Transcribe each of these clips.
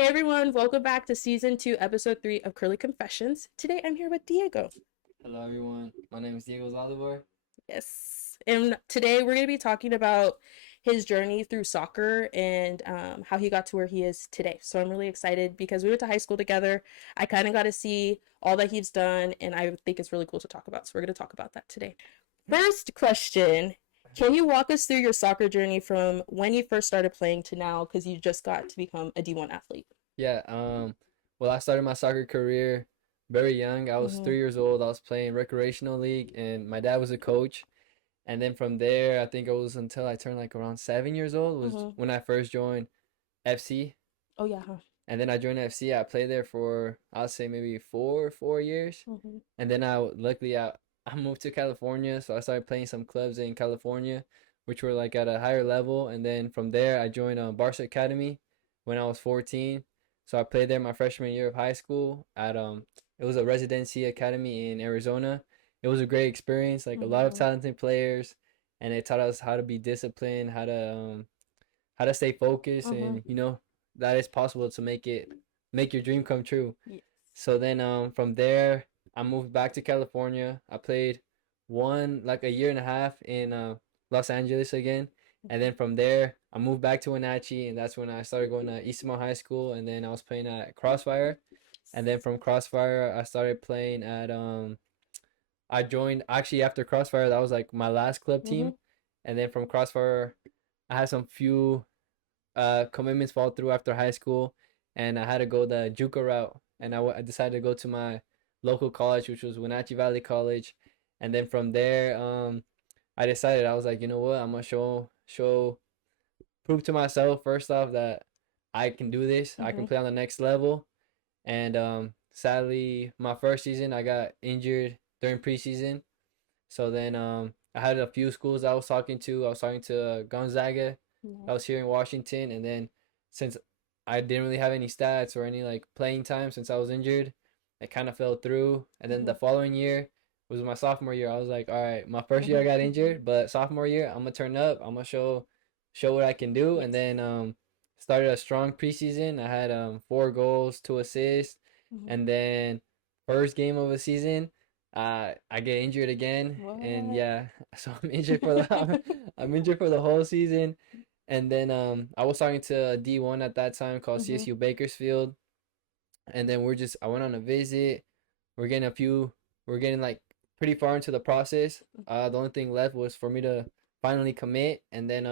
Hey everyone, welcome back to season 2, episode 3 of Curly Confessions. Today I'm here with Diego. Hello, everyone. My name is Diego Zaldivar. Yes. And today we're going to be talking about his journey through soccer and how he got to where he is today. So I'm really excited because we went to high school together. I kind of got to see all that he's done, and I think it's really cool to talk about. So we're going to talk about that today. First question. Can you walk us through your soccer journey from when you first started playing to now, because you just got to become a D1 athlete? Yeah, well, I started my soccer career very young. I was Mm-hmm. 3 years old. I was playing recreational league, and my dad was a coach. And then from there, I think it was until I turned like around 7 years old was Mm-hmm. when I first joined FC. Oh, yeah. Huh? And then I joined FC. I played there for I'll say maybe four years. Mm-hmm. And then I moved to California, so I started playing some clubs in California, which were like at a higher level. And then from there, I joined Barca Academy when I was 14. So I played there my freshman year of high school at it was a residency academy in Arizona. It was a great experience, like a lot of Mm-hmm. talented players, and it taught us how to be disciplined, how to stay focused, Mm-hmm. and that it's possible to make your dream come true. Yes. So then from there I moved back to California. I played one like a year and a half in Los Angeles again. And then from there I moved back to Wenatchee, and that's when I started going to Eastmont High School, and then I was playing at Crossfire. And then from Crossfire I started playing at I joined actually after Crossfire. That was like my last club Mm-hmm. team. And then from Crossfire I had some few commitments fall through after high school, and I had to go the JUCO route, and I decided to go to my local college, which was Wenatchee Valley College, and then from there, I decided I was like, you know what, I'm gonna prove to myself first off that I can do this, I Mm-hmm. can play on the next level, and sadly, my first season I got injured during preseason, so then I had a few schools I was talking to. I was talking to Gonzaga. I was Nice. here in Washington, and then since I didn't really have any stats or any like playing time since I was injured, it kind of fell through. And then Mm-hmm. the following year was my sophomore year. I was like, all right, my first year I got Mm-hmm. injured, but sophomore year I'm gonna turn up. I'm gonna show what I can do. And Yes. then started a strong preseason. I had 4 goals, 2 assists, Mm-hmm. and then first game of a season I get injured again, and What? yeah, so I'm injured for the I'm injured for the whole season. And then I was talking to a D1 at that time called Mm-hmm. CSU Bakersfield, and then I went on a visit. We're getting a few, we're getting like pretty far into the process. The only thing left was for me to finally commit, and then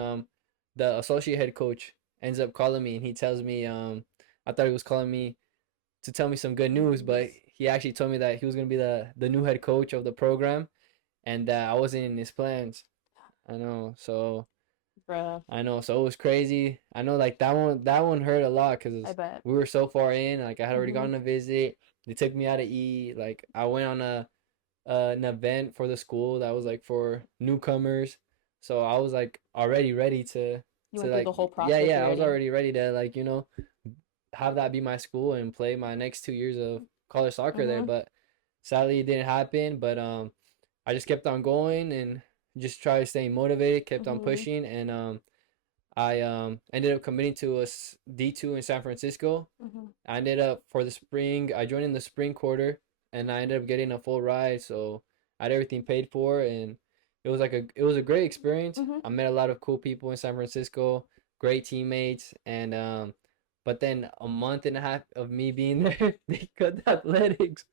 the associate head coach ends up calling me, and he tells me I thought he was calling me to tell me some good news, but Yes. he actually told me that he was gonna be the new head coach of the program, and that I wasn't in his plans. I know, so Bruh. I know, so it was crazy. I know, like that one hurt a lot I because bet. we were so far in. Like I had already Mm-hmm. gotten a visit. They took me out to eat. Like I went on a an event for the school that was like for newcomers. So I was like already ready You to went through the like whole yeah, process yeah, I was already. already ready to like have that be my school and play my next 2 years of college soccer there. Mm-hmm. But sadly, it didn't happen. But I just kept on going and just tried staying motivated, kept on Mm-hmm. pushing, and I ended up committing to a D2 in San Francisco. Mm-hmm. I ended up for the spring. I joined in the spring quarter, and I ended up getting a full ride. So I had everything paid for, and it was a great experience. Mm-hmm. I met a lot of cool people in San Francisco, great teammates, and but then a month and a half of me being there, they cut the athletics.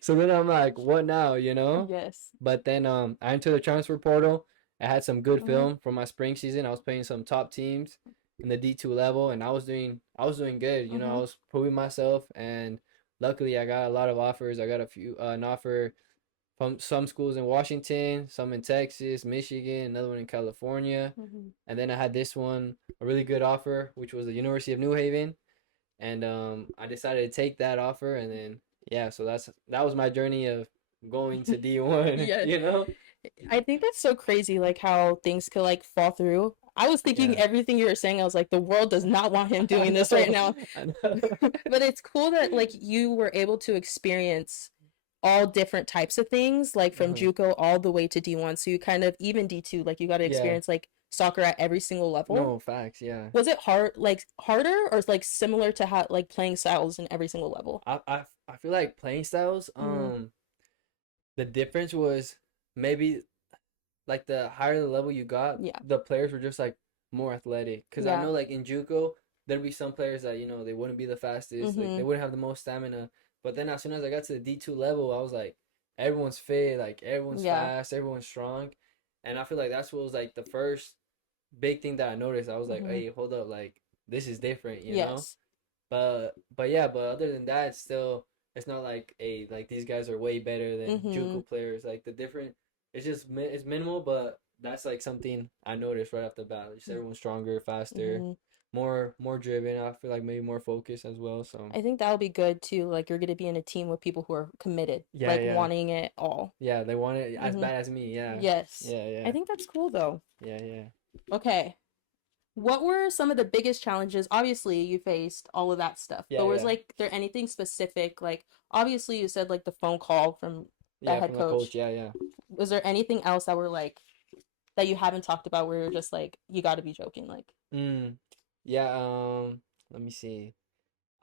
So then I'm like, what now, you know? Yes. But then I entered the transfer portal. I had some good Mm-hmm. film from my spring season. I was playing some top teams in the D2 level, and I was doing good. You know, Mm-hmm. I was proving myself, and luckily I got a lot of offers. I got an offer from some schools in Washington, some in Texas, Michigan, another one in California, Mm-hmm. and then I had this one, a really good offer, which was the University of New Haven, and I decided to take that offer, and then yeah, so that was my journey of going to D1. Yes. You know? I think that's so crazy, like how things could like fall through. I was thinking Yeah. everything you were saying. I was like, the world does not want him I doing this right know. now. I know. But it's cool that like you were able to experience all different types of things, like from Uh-huh. JUCO all the way to D1. So you kind of even D2, like you got to Yeah. experience like soccer at every single level. No, facts, yeah. Was it hard, like harder, or like similar to how like playing styles in every single level? I feel like playing styles, Mm, the difference was maybe like the higher the level you got, yeah, the players were just like more athletic. Cause I yeah. know like in JUCO, there'd be some players that they wouldn't be the fastest, like they Mm-hmm. wouldn't have the most stamina. But then as soon as I got to the D2 level, I was like, everyone's fit, like everyone's Yeah. fast, everyone's strong, and I feel like that's what was like the first big thing that I noticed. I was like, Mm-hmm. hey, hold up, like this is different, you know. Yes. But yeah, but other than that, it's not like like these guys are way better than Mm-hmm. JUCO players. Like the different, it's just it's minimal, but that's like something I noticed right off the bat. Just everyone's stronger, faster, Mm-hmm. more driven. I feel like maybe more focused as well. So I think that'll be good too. Like you're gonna be in a team with people who are committed, yeah, like yeah, wanting it all. yeah. They want it as Mm-hmm. bad as me. Yeah, Yes. yeah, I yeah, think that's cool though. yeah, yeah, Okay. What were some of the biggest challenges? Obviously, you faced all of that stuff, yeah, but was yeah, like there anything specific? Like obviously, you said like the phone call from that yeah. head From the coach. coach. Yeah, yeah. Was there anything else that were like that you haven't talked about where you're just like you got to be joking? Like, Mm, yeah. Let me see.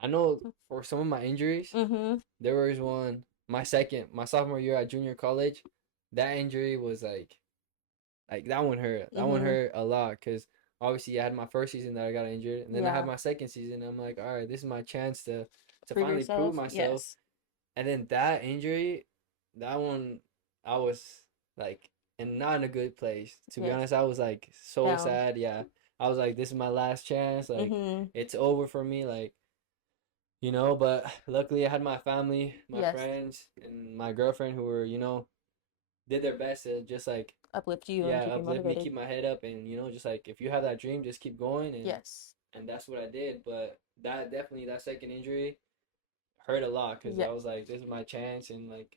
I know for some of my injuries. mm-hmm. There was one my sophomore year at junior college. That injury was like that one hurt. That one Mm-hmm. hurt a lot because obviously I had my first season that I got injured, and then I had Yeah. my second season. I'm like, all right, this is my chance to Prove finally prove yourself. myself. Yes. And then that injury, that one, I was like, and not in a good place. To be Yes. honest, I was like so Down. sad. Yeah, I was like, this is my last chance. Like, Mm-hmm. it's over for me. Like, but luckily I had my family, my Yes. friends, and my girlfriend who were, did their best to just like, Uplift you and yeah, keep you uplift me, motivated. keep my head up, and just like if you have that dream, just keep going, Yes. and that's what I did. But that definitely that second injury hurt a lot because Yeah. I was like, this is my chance, and like,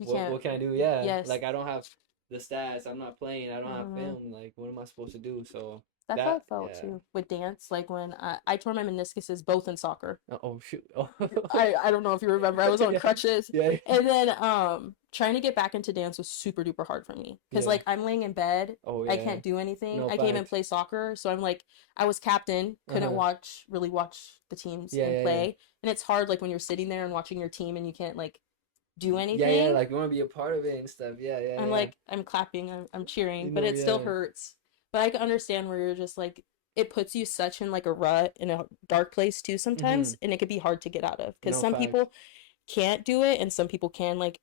You what can't. what can I do? Yeah, Yes. like I don't have the stats, I'm not playing, I don't have Mm-hmm. film. Like, what am I supposed to do? So That's how I that, felt yeah. too with dance. Like when I tore my meniscuses both in soccer. Oh shoot. Oh. I don't know if you remember. I was on Yeah, crutches. yeah, And then trying to get back into dance was super duper hard for me cuz yeah. like I'm laying in bed, Oh I yeah. can't do anything. No I can't even facts. play soccer. So I'm like I was captain, couldn't Uh-huh. really watch the teams Yeah, and yeah, yeah. play. And it's hard like when you're sitting there and watching your team and you can't like do Yeah, yeah, anything. like you want to be a part of it and stuff. Yeah, yeah, I'm yeah. like I'm clapping, I'm cheering, You but know, it still yeah. hurts. But I can understand where you're just like it puts you such in like a rut in a dark place too sometimes, Mhm. and it could be hard to get out of because No some facts. people can't do it and some people can. Like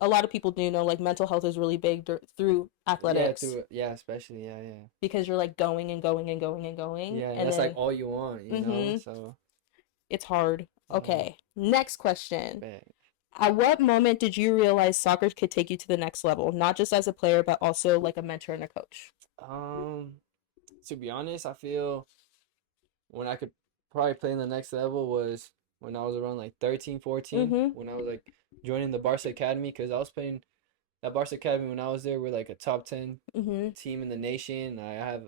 a lot of people do know like mental health is really big through Yeah, athletics through it. Yeah, especially. Yeah, yeah. because you're like going and going and going and going Yeah, and and that's like then all you want. mm-hmm, So, it's hard. yeah. Okay, next question. Bet. At what moment did you realize soccer could take you to the next level, not just as a player but also like a mentor and a coach? Um, to be honest, I feel when I could probably play in the next level was when I was around like 13, 14, Mm-hmm. when I was like joining the Barca Academy because I was playing at Barca Academy when I was there. We're like a top 10 Mm-hmm. team in the nation. I have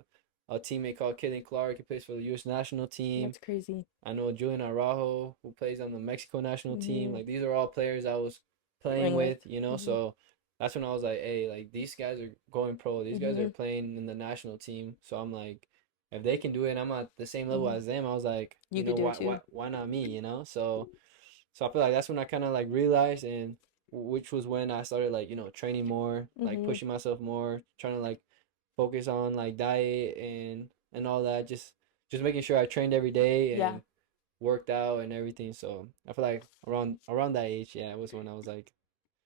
a teammate called Kaden Clark who plays for the U.S. national team. That's crazy. I know Julian Araujo who plays on the Mexico national team. Mm-hmm. Like these are all players I was playing Playing with. with. Mm-hmm. So that's when I was like, hey, like these guys are going pro. These guys Mm-hmm. are playing in the national team. So I'm like, if they can do it and I'm at the same level Mm-hmm. as them, I was like, You could do why it too. not me? So I feel like that's when I kind of like realized, and which was when I started like training more, like Mm-hmm. pushing myself more, trying to like focus on like diet and all that, just making sure I trained every day Yeah. and worked out and everything. So I feel like around that age, yeah, it was when I was like,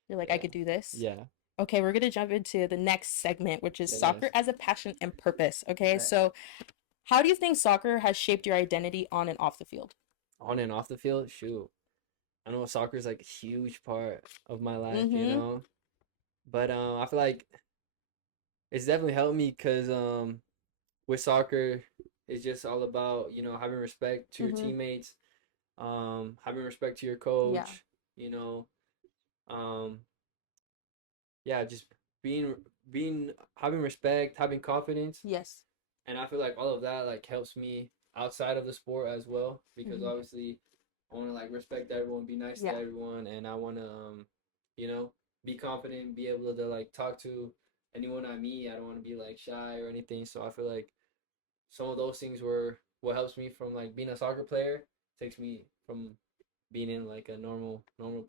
You're like, I yeah, could do this. yeah, Okay, we're gonna jump into the next segment, which is that soccer is. as a passion and purpose. Okay, Right. so how do you think soccer has shaped your identity on and off the field? On and off the field, shoot, I know soccer is like a huge part of my life, Mm-hmm. but I feel like it's definitely helped me because with soccer, it's just all about having respect to your Mm-hmm. teammates, having respect to your Yeah. coach, you know, um, yeah, just being having respect, having confidence, Yes. and I feel like all of that like helps me outside of the sport as well because Mm-hmm. obviously I want to like respect everyone, be nice to Yeah. everyone, and I want to you know be confident, be able to like talk to anyone I meet, I don't want to be like shy or anything. So I feel like some of those things were what helps me from like being a soccer player, takes me from being in like a normal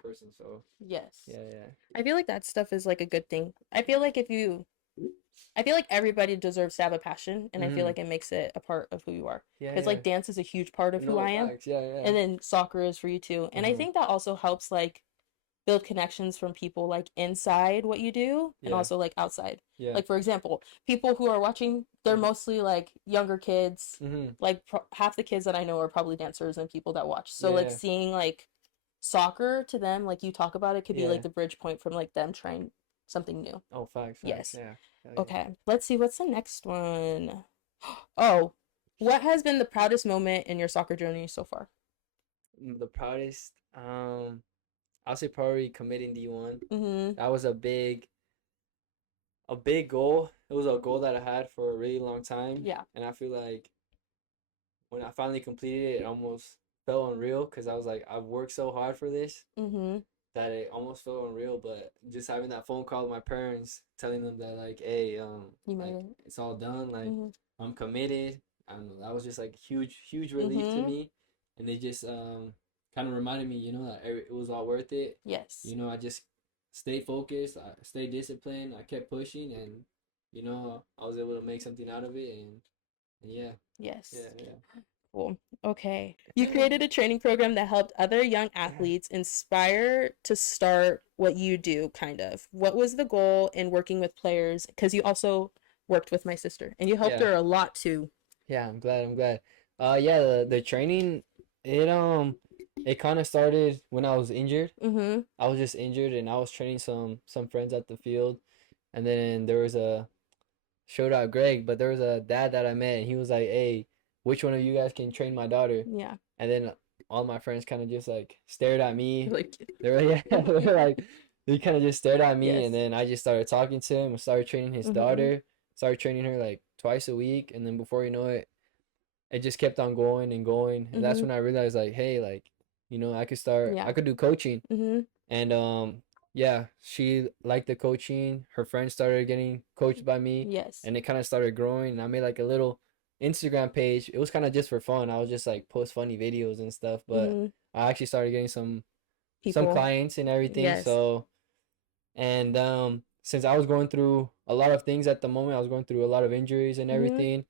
person. So Yes. yeah, yeah. I feel like that stuff is like a good thing. I feel like everybody deserves to have a passion, and I feel Mm-hmm. like it makes it a part of who you are. Yeah, Because yeah. like dance is a huge part of who No I am, facts. Yeah, yeah. and then soccer is for you too. And I Uh-huh. think that also helps like build connections from people like inside what you do and Yeah, also like outside. yeah. Like for example, people who are watching, they're mostly like younger kids. Mm-hmm. Like half the kids that I know are probably dancers and people that watch. So Yeah, like yeah. seeing like soccer to them, like you talk about it, could be like Yeah. the bridge point from like them trying something new. Oh, facts, facts. Yes. Yeah. Hell yeah. Okay, let's see what's the next one. Oh, what has been the proudest moment in your soccer journey so far? The proudest, I'll say probably committing D1. Mm-hmm. That was a big goal. It was a goal that I had for a really long time, Yeah. and I feel like when I finally completed it, it almost felt unreal because I was like, I've worked so hard for this Mm-hmm. that it almost felt unreal. But just having that phone call with my parents, telling them that like, hey, You made like it. it's all done, like Mm-hmm. I'm committed. I don't know. That was just like huge relief to Mm-hmm. me, and it just kind of reminded me, that it was all worth it. Yes. I just stayed focused, I stayed disciplined, I kept pushing, and I was able to make something out of it, and yeah, Yes. yeah, Cool. Okay. You yeah. created a training program that helped other young athletes inspire to start what you do, kind of. What was the goal in working with players? Because you also worked with my sister and you helped Yeah. her a lot too. Yeah, I'm glad. I'm glad. Yeah, the training, it it kind of started when I was injured. Mm-hmm. I was just injured and I was training some friends at the field, and then there was a showed out Greg, but there was a dad that I met and he was like, "Hey, which one of you guys can train my daughter?" Yeah. And then all my friends kind of just like stared at me. Like, They were yeah, they were like they kind of just stared at me, yes. and then I just started talking to him and started training his Mm-hmm. daughter. Started training her like twice a week, and then before you know it, it just kept on going and going, and that's Mm-hmm. when I realized like, hey, like, I Yeah. could do coaching. Mm-hmm. And yeah, she liked the coaching. Her friends started getting coached by me, Yes. and it kind of started growing, and I made like a little Instagram page. It was kind of just for fun. I was just like post funny videos and stuff, but Mm-hmm. I actually started getting some People. clients and everything. Yes. So, and since I was going through a lot of things at the moment, I was going through a lot of injuries and Mm-hmm. everything.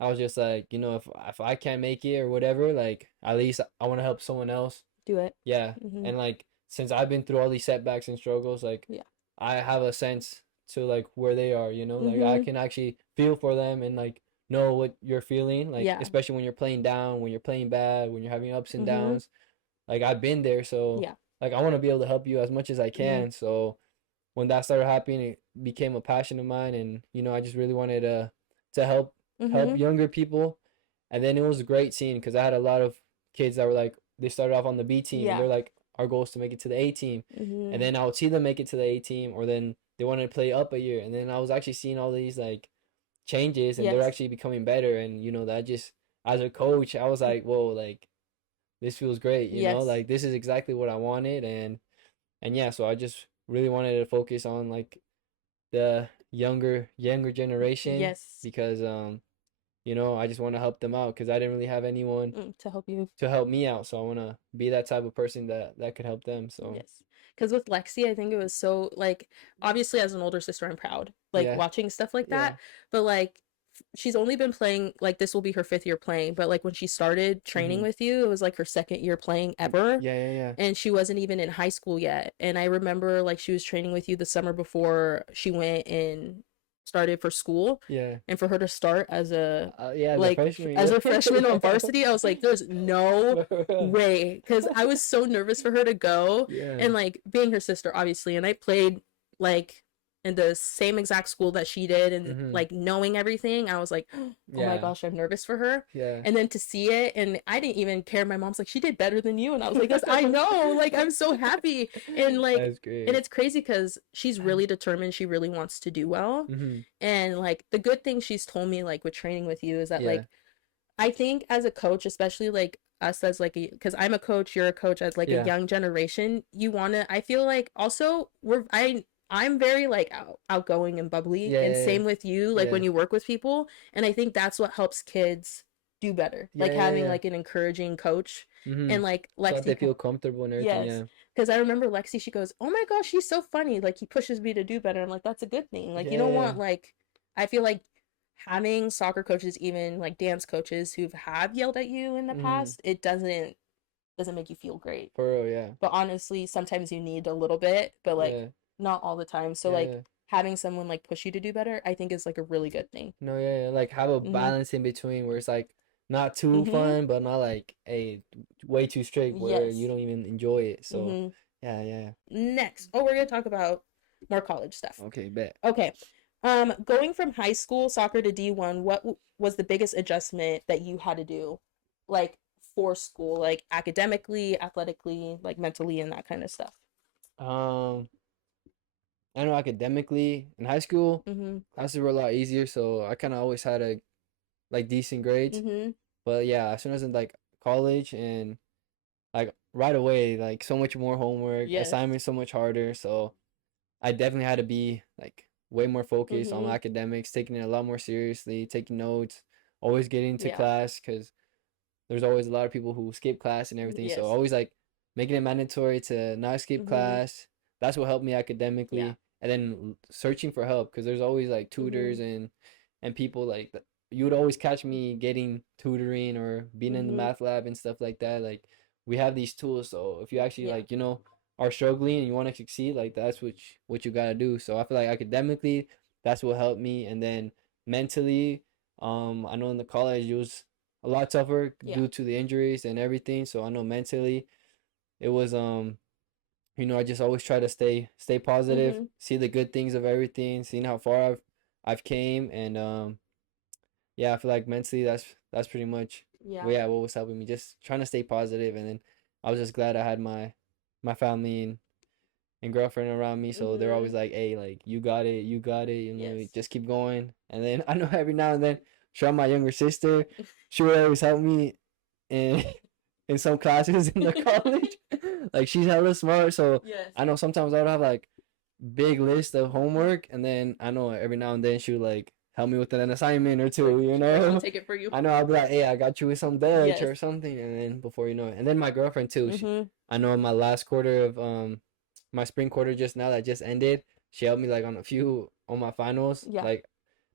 I was just like, if I can't make it or whatever, like at least I want to help someone else. Do it. Yeah. Mm-hmm. And like since I've been through all these setbacks and struggles, like Yeah. I have a sense to like where they are, like I Mm-hmm. can actually feel for them and like know what you're feeling, like Yeah. especially when you're playing down, when you're playing bad, when you're having ups and Mm-hmm. downs. Like I've been there, so Yeah. like I want to be able to help you as much as I Mm-hmm. can. So when that started happening, it became a passion of mine, and I just really wanted to help Mm-hmm. younger people. And then it was a great scene because I had a lot of kids that were like they started off on the B team and Yeah. they're like our goal is to make it to the A team, and Mm-hmm. then I would see them make it to the A team, or then they wanted to play up a year, and then I was actually seeing all these like changes, and they're Yes. actually becoming better, and that just as a coach, I was like, whoa, like this feels great, Yes. like this is exactly what I wanted, and yeah, so I just really wanted to focus on like the younger generation Yes. because I just want to help them out because I didn't really have anyone To help you. to help me out, so I want to be that type of person that could help them. So Yes. Because with Lexi, I think it was so like obviously as an older sister, I'm proud like yeah, watching stuff like yeah, that. But like she's only been playing like this will be her fifth year playing. But like when she started training mm-hmm. with you, it was like her second year playing ever, Yeah. and she wasn't even in high school yet. And I remember like she was training with you the summer before she went and started for school, Yeah. and for her to start as a Yeah, as a like freshman, as yeah. a freshman on varsity, I was like, there's no way, because I was so nervous for her to go, Yeah. and like being her sister obviously, and I played like in the same exact school that she did, and Mm-hmm. like knowing everything, I was like, oh my Yeah. gosh, I'm nervous for her. Yeah. And then to see it, and I didn't even care, my mom's like, she did better than you, and I was like, yes, I know, like I'm so happy. And like, That's great. and it's crazy because she's really determined, she really wants to do well. Mm-hmm. And like the good thing she's told me like with training with you is that Yeah. like I think as a coach, especially like us as like because I'm a coach, you're a coach, as like a Yeah. young generation, you want to, I feel like also I'm very like outgoing and bubbly, Yeah, and yeah, same with you, like yeah, when you work with people. And I think that's what helps kids do better, yeah, like yeah, having yeah. like an encouraging coach. Mm-hmm. And like So that they Lexi, feel comfortable and everything. yes, Yeah, because I remember Lexi, she goes, "Oh my gosh, he's so funny. Like he pushes me to do better." I'm like, "That's a good thing." Like you don't yeah, want like, I feel like having soccer coaches, even like dance coaches who have yelled at you in the mm-hmm. past, it doesn't make you feel great. For real, yeah, But honestly, sometimes you need a little bit, but like yeah, not all the time. So yeah, like yeah. having someone like push you to do better, I think is like a really good thing. No, yeah, yeah. Like have a Mhm. balance in between where it's like not too Mhm. fun, but not like a way too strict where you Yes. don't even enjoy it. So, Mhm. yeah, yeah. Next, oh, we're gonna talk about more college stuff. Okay, bet. Okay. Going from high school soccer to D1, what was the biggest adjustment that you had to do, like for school, like academically, athletically, like mentally, and that kind of stuff? Um, I know academically in high school Mhm. classes were a lot easier, so I kind of always had a like decent grades. Mhm. But yeah, as soon as in like college and like right away, like so much more homework, Yes. assignments so much harder. So I definitely had to be like way more focused on my Mhm. academics, taking it a lot more seriously, taking notes, always getting to Yeah. class because there's always a lot of people who skip class and everything. So Yes. always like making it mandatory to not skip Mhm. class. That's what helped me Yeah. academically. And then searching for help because there's always like tutors Mhm. and people like you would always catch me getting tutoring or being in the Mhm. math lab and stuff like that. Like we have these tools, so if you actually Yeah. like are struggling and you want to succeed, like that's what you gotta do. So I feel like academically, that's what helped me, and then mentally, I know in the college it was a lot tougher Yeah. due to the injuries and everything. So I know mentally it was I just always try to stay positive, Mhm. see the good things of everything, seeing how far I've came, and yeah, I feel like mentally that's pretty much Yeah. well, yeah, what was helping me, just trying to stay positive. And then I was just glad I had my family and girlfriend around me, so they're always Mhm. like, hey, like you got it, Yes. just keep going. And then I know every now and then, sure, my younger sister, she would always help me in in some classes in the college. Like she's hella smart, so Yes. I know sometimes I would have like big list of homework, and then I know every now and then she would like help me with an assignment or two, Like you or she'll know. take it for you. I know I'll be like, hey, I got you with some Dutch Yes. or something, and then before you know it, and then my girlfriend too. Mhm. I know in my last quarter of my spring quarter just now that just ended, she helped me like on a few on my finals. Yeah. Like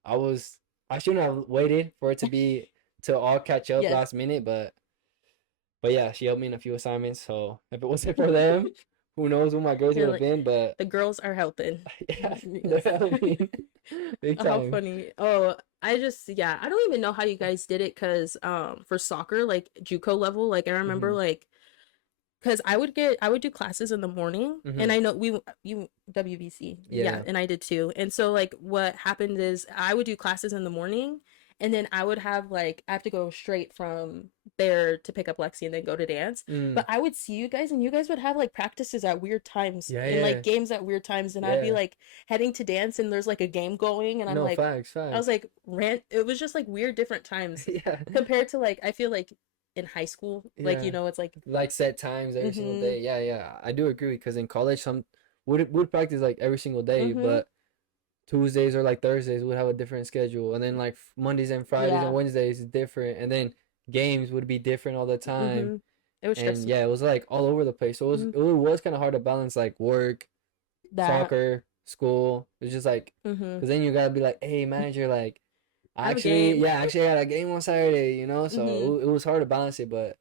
I was I shouldn't have waited for it to all catch up Yes. last minute, but yeah, she helped me in a few assignments. So if it wasn't for them, who knows what my grades would You're have like been. But the girls are helping. yeah, they're Yes. helping big How time. funny. Oh, I just yeah, I don't even know how you guys did it cuz for soccer like JUCO level, like I remember Mhm. like cuz I would do classes in the morning, and Mhm. I know you WBC. Yeah, Yeah. and I did too. And so like what happened is I would do classes in the morning, and then I would have like I have to go straight from there to pick up Lexi and then go to dance. Mm. But I would see you guys, and you guys would have like practices at weird times Yeah. and like Yeah. games at weird times, and I'd be Yeah. like heading to dance and there's like a game going, and I'm No, like facts, I was facts. like rant it was just like weird different times Yeah. compared to like I feel like in high school, like Yeah. it's like Like set times every single mhm. day. Yeah, yeah. I do agree because in college some would practice like every single day, Mhm. but Tuesdays or like Thursdays would have a different schedule, and then like Mondays and Fridays and Yeah. Wednesdays is different, and then games would be different all the time. Mhm. It was And stressful. yeah, it was like all over the place. So Mhm. it was kind of hard to balance like work, That soccer, school. It's just like, mhm. cause then you gotta be like, hey manager, like I have a game. actually I got a game on Saturday, Mhm. So it was hard to balance it, but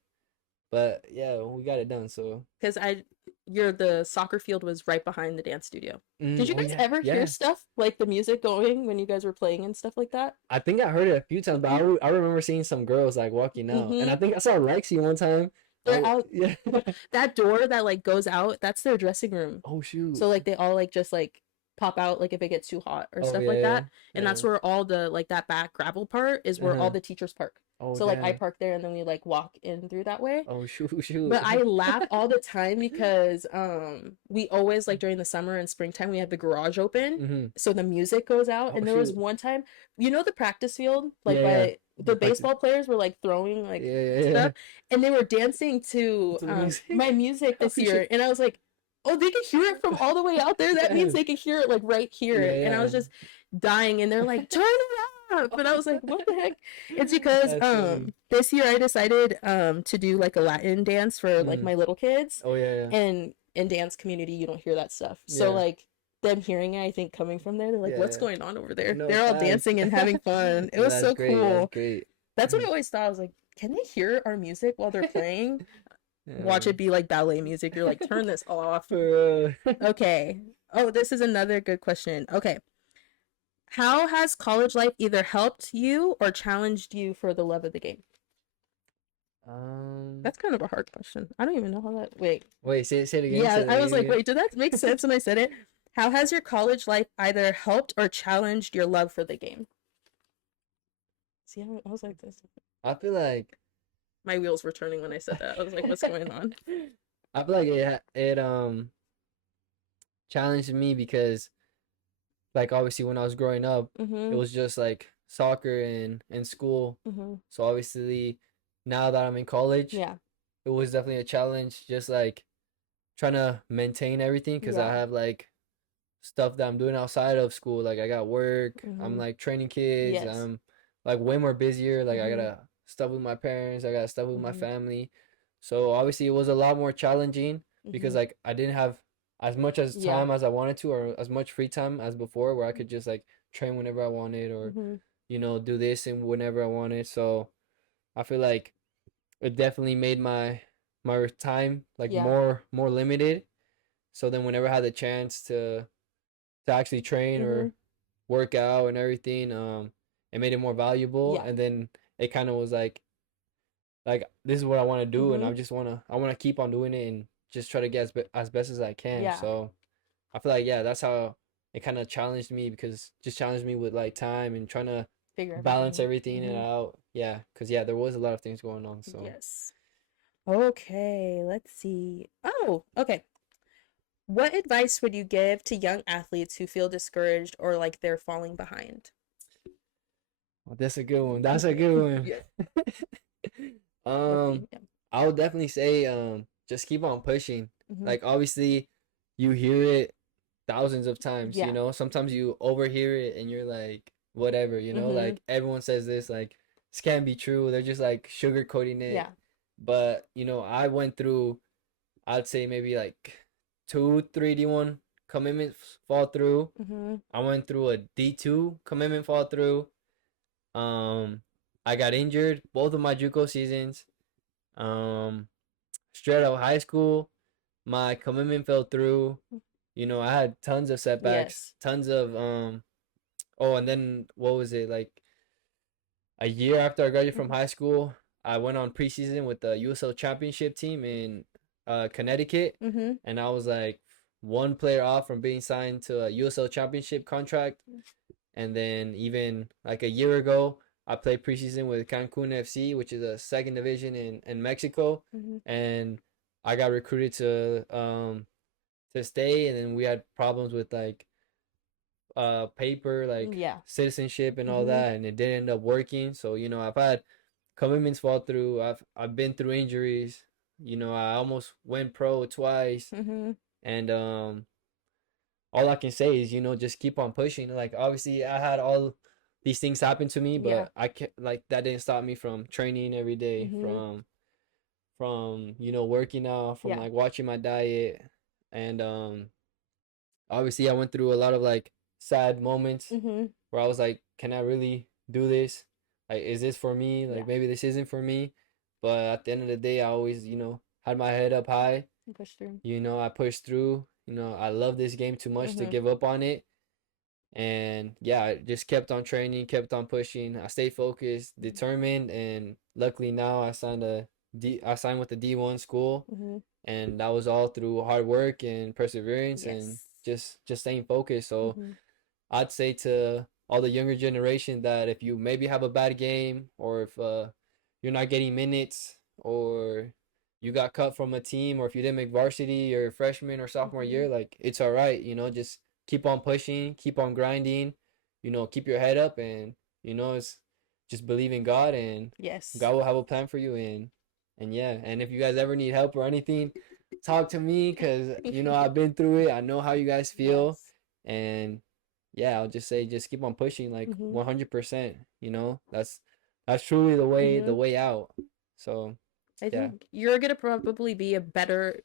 yeah, we got it done. So Cuz I your the soccer field was right behind the dance studio. Did you oh guys yeah, ever hear yeah. stuff like the music going when you guys were playing and stuff like that? I think I heard it a few times, but I remember seeing some girls like walking out, and I Mhm. think I saw Lexi one time. They're out Yeah. that door that like goes out, that's their dressing room. Oh shoot. So like they all like just like pop out like if it gets too hot or Oh stuff yeah, like yeah, that. And yeah. that's where all the like that back gravel part is where all Uh-huh. the teachers park. Oh So like I damn. park there and then we like walk in through that way. Oh shoot, shoot. But I laugh all the time because we always like during the summer and springtime we had the garage open. Mm-hmm. So the music goes out, Oh and there was shoot. one time, the practice field like Yeah, yeah. by The the practice. baseball players were like throwing like Yeah, yeah, yeah. stuff, and they were dancing to To the music. my music Oh this year, shoot. and I was like oh, they can hear it from all the way out there. That means Yes. they can hear it like right here. And I Yeah, was just dying, and they're like, turn it up. And I was like, what the heck? It's yeah. because That's funny. this year I decided to do like a Latin dance for like Mm. my little kids. Oh yeah, yeah, And in dance community you don't hear that stuff. So yeah, like them hearing it, I think coming from there, they're like, what's yeah. going on over there? No They're all facts. dancing and having fun. It No, was that's so great. That's cool. great. That's what I always thought. I was like, can they hear our music while they're playing? Watch Yeah. it be like ballet music. You're like, turn this off. For Okay. Oh, this is another good question. Okay. How has college life either helped you or challenged you for the love of the game? um. That's kind of a hard question. I don't even know how that. Wait. Wait. Say it again. Yeah, Say that I was like, again. wait, did that make sense when I said it? How has your college life either helped or challenged your love for the game? See, I was like this. I feel like My wheels were turning when I said that. I was like, what's going on? I feel like it challenged me because like obviously when I was growing up, it Mm-hmm. was just like soccer and school. Mm-hmm. So obviously now that I'm in college, Yeah. it was definitely a challenge just like trying to maintain everything because I Yeah. have like stuff that I'm doing outside of school. Like I got work, I'm Mm-hmm. like training kids, Yes. I'm like way more busier. Like I Mm-hmm. gotta stuff with my parents, I got stuff with my Mm-hmm. family. So obviously it was a lot more challenging because Mm-hmm. like I didn't have as much as Yeah. time as I wanted to or as much free time as before where I could just like train whenever I wanted or Mm-hmm. do this and whenever I wanted. So I feel like it definitely made my time like Yeah. more limited. So then whenever I had the chance to actually train Mm-hmm. or work out and everything, it made it more valuable. Yeah. And then it kind of was like this is what I want to do, and Mm-hmm. I want to keep on doing it and just try to get as best as I can. Yeah. So I feel like yeah, that's how it kind of challenged me because just challenged me with like time and trying to Figure balance everything. everything Mm-hmm. out. Yeah, because yeah, there was a lot of things going on. So Yes. Okay, let's see. Oh, okay. What advice would you give to young athletes who feel discouraged or like they're falling behind? well, that's a good one. That's a good Yeah. one. Let's see. um, Yeah. I would definitely say just keep on pushing. Mm-hmm. Like obviously you hear it thousands of times, Yeah. Sometimes you overhear it and you're like whatever, Mm-hmm. like everyone says this this can't be true. They're just like sugarcoating it. Yeah. But, I went through I'd say maybe like 2, 3 D1 commitments fall through. Mm-hmm. I went through a D2 commitment fall through. Um I got injured both of my JUCO seasons. Um Straight out of high school, my commitment fell through. I had tons of setbacks, Yes. tons of oh, and then what was it like a year after I graduated from Mm-hmm. high school, I went on preseason with the USL championship team in Connecticut, Mm-hmm. and I was like one player off from being signed to a USL championship contract. And then even like a year ago, I played preseason with Cancun FC, which is a second division in Mexico, Mm-hmm. and I got recruited to stay. And then we had problems with like paper, like Yeah. citizenship and all Mm-hmm. that, and it didn't end up working. So I've had commitments fall through. I've been through injuries. I almost went pro twice, Mm-hmm. and all I can say is, just keep on pushing. Like obviously I had all these things happen to me, Yeah. but I can't like that didn't stop me from training every day, Mm-hmm. from working out, from Yeah. like watching my diet. And obviously I went through a lot of like sad moments Mm-hmm. where I was like, can I really do this? Like, is this for me? Yeah. Like maybe this isn't for me. But at the end of the day, I always, had my head up high. Push through. I pushed through. I love this game too much to Mm-hmm. give up on it. And yeah, I just kept on training, kept on pushing. I stayed focused, determined, and luckily now I signed with the D1 school, Mm-hmm. and that was all through hard work and perseverance and Yes. just staying focused. So Mm-hmm. I'd say to all the younger generation that if you maybe have a bad game or if you're not getting minutes or you got cut from a team or if you didn't make varsity your freshman or sophomore Mm-hmm. year, like it's all right, just keep on pushing, keep on grinding, keep your head up and it's just believe in God and Yes. God will have a plan for you and yeah, and if you guys ever need help or anything, talk to me because I've been through it. I know how you guys feel, Yes. and yeah, I'll just say just keep on pushing like Mhm. 100%. That's truly the way Mhm. out. So I yeah. think you're gonna probably be a better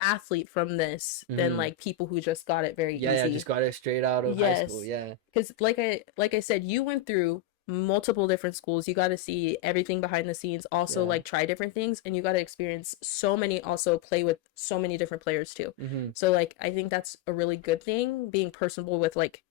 athlete from this than Hmm. like people who just got it very Yeah, yeah, just easy. got it straight out of high school. Yes, Yeah, because like I said, you went through multiple different schools. You got to see everything behind the scenes. Also, yeah. like try different things, and you got to experience so many. Also, play with so many different players too. Hmm. So like I think that's a really good thing. Being personable with like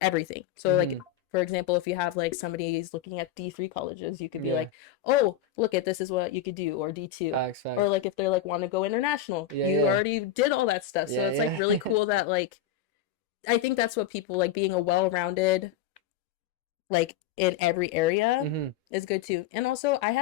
everything. So like Hmm. for example, if you have like somebody's looking at D3 colleges, you could be Yeah. like, "Oh, look at this is what you could do," or D2. Facts, Or facts. like if they're like want to go international, Yeah, you yeah, already did all that stuff. So it's like yeah, really yeah. cool that like I think that's what people like being a well-rounded like in every area Hmm. is good too. And also I